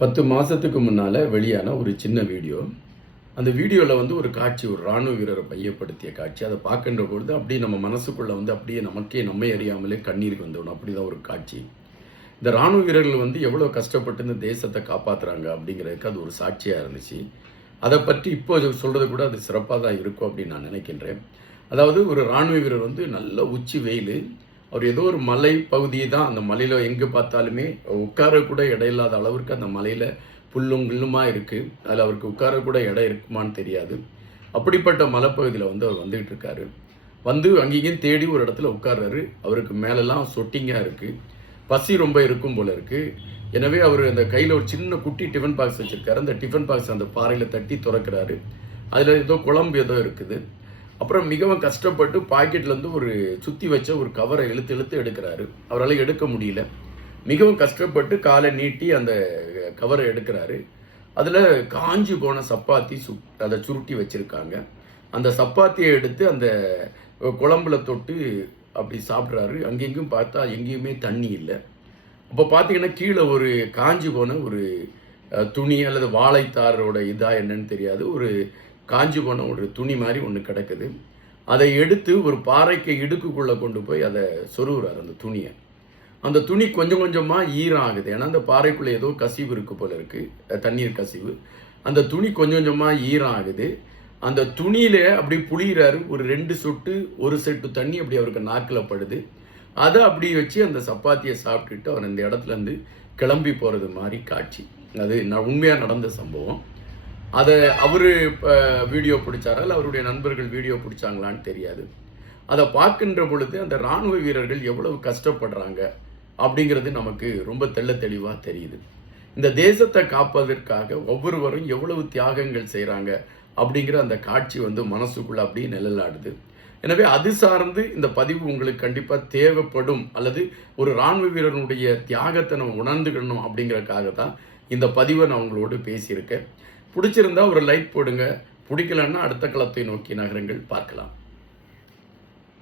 10 மாதத்துக்கு முன்னால் வெளியான ஒரு சின்ன வீடியோ. அந்த வீடியோவில் ஒரு காட்சி, ஒரு இராணுவ வீரரை மையப்படுத்திய காட்சி. அதை பார்க்கின்ற பொழுது அப்படியே நம்ம மனசுக்குள்ளே அப்படியே நமக்கே நம்மை அறியாமலே கண்ணீருக்கு வந்தோம். அப்படி தான் ஒரு காட்சி. இந்த இராணுவ வீரர்கள் எவ்வளோ கஷ்டப்பட்டு இந்த தேசத்தை காப்பாற்றுறாங்க அப்படிங்கிறதுக்கு அது ஒரு சாட்சியாக இருந்துச்சு. அதை பற்றி இப்போ சொல்கிறது கூட அது சிறப்பாக தான் இருக்கும் அப்படின்னு நான் நினைக்கின்றேன். அதாவது ஒரு இராணுவ வீரர் நல்ல உச்சி வெயில், அவர் ஏதோ ஒரு மலை பகுதியை தான், அந்த மலையில் எங்கே பார்த்தாலுமே உட்கார கூட இடம் இல்லாத அளவிற்கு அந்த மலையில் புல்லும் கில்லுமா இருக்குது. அதில் அவருக்கு உட்கார கூட இடம் இருக்குமான்னு தெரியாது. அப்படிப்பட்ட மலைப்பகுதியில் அவர் வந்துகிட்டு இருக்காரு. அங்கேயும் தேடி ஒரு இடத்துல உட்கார்றாரு. அவருக்கு மேலெல்லாம் சொட்டிங்காக இருக்குது. பசி ரொம்ப இருக்கும் போல இருக்குது. எனவே அவர் அந்த கையில் ஒரு சின்ன குட்டி டிஃபன் பாக்ஸ் வச்சுருக்காரு. அந்த டிஃபன் பாக்ஸ் அந்த பாறையில் தட்டி திறக்கிறாரு. அதில் ஏதோ குழம்பு ஏதோ இருக்குது. அப்புறம் மிகவும் கஷ்டப்பட்டு பாக்கெட்லேருந்து ஒரு சுற்றி வச்ச ஒரு கவரை இழுத்து எடுக்கிறாரு. அவரால் எடுக்க முடியல. மிகவும் கஷ்டப்பட்டு காலை நீட்டி அந்த கவரை எடுக்கிறாரு. அதில் காஞ்சி போன சப்பாத்தி அதை சுருட்டி வச்சுருக்காங்க. அந்த சப்பாத்தியை எடுத்து அந்த குழம்புல தொட்டு அப்படி சாப்பிட்றாரு. அங்கெங்கும் பார்த்தா எங்கேயுமே தண்ணி இல்லை. அப்போ பார்த்தீங்கன்னா கீழே ஒரு காஞ்சி போன ஒரு துணி அல்லது வாழைத்தாரோட என்னன்னு தெரியாது, ஒரு காஞ்சி போன ஒரு துணி மாதிரி ஒன்று கிடக்குது. அதை எடுத்து ஒரு பாறைக்கு இடுக்குக்குள்ளே கொண்டு போய் அதை சொருகுறாரு அந்த துணியை. அந்த துணி கொஞ்சம் கொஞ்சமாக ஈரம் ஆகுது. ஏன்னா அந்த பாறைக்குள்ளே ஏதோ கசிவு இருக்குது போல இருக்குது, தண்ணீர் கசிவு. அந்த துணி கொஞ்சம் கொஞ்சமாக ஈரம் ஆகுது. அந்த துணியில அப்படி புளிகிறாரு. ஒரு 2 சொட்டு, ஒரு செட்டு தண்ணி அப்படி அவருக்கு நாக்கில் படுது. அதை அப்படி வச்சு அந்த சப்பாத்தியை சாப்பிட்டுட்டு அவர் அந்த இடத்துலேருந்து கிளம்பி போகிறது மாதிரி காட்சி. அது உண்மையாக நடந்த சம்பவம். அதை அவர் வீடியோ பிடிச்சாரா இல்லை அவருடைய நண்பர்கள் வீடியோ பிடிச்சாங்களான்னு தெரியாது. அதை பார்க்கின்ற பொழுது அந்த இராணுவ வீரர்கள் எவ்வளவு கஷ்டப்படுறாங்க அப்படிங்கிறது நமக்கு ரொம்ப தெளிவாக தெரியுது. இந்த தேசத்தை காப்பதற்காக ஒவ்வொருவரும் எவ்வளவு தியாகங்கள் செய்கிறாங்க அப்படிங்கிற அந்த காட்சி மனசுக்குள்ள அப்படியே நிழலாடுது. எனவே அது சார்ந்து இந்த பதிவு உங்களுக்கு கண்டிப்பாக தேவைப்படும், அல்லது ஒரு இராணுவ வீரனுடைய தியாகத்தை நம்ம உணர்ந்துக்கணும் அப்படிங்கிறதுக்காக தான் இந்த பதிவை நான் உங்களோடு பேசியிருக்கேன். பிடிச்சிருந்தா ஒரு லைக் போடுங்க. பிடிக்கலன்னா அடுத்த களத்தை நோக்கி நகருங்கள். பார்க்கலாம்.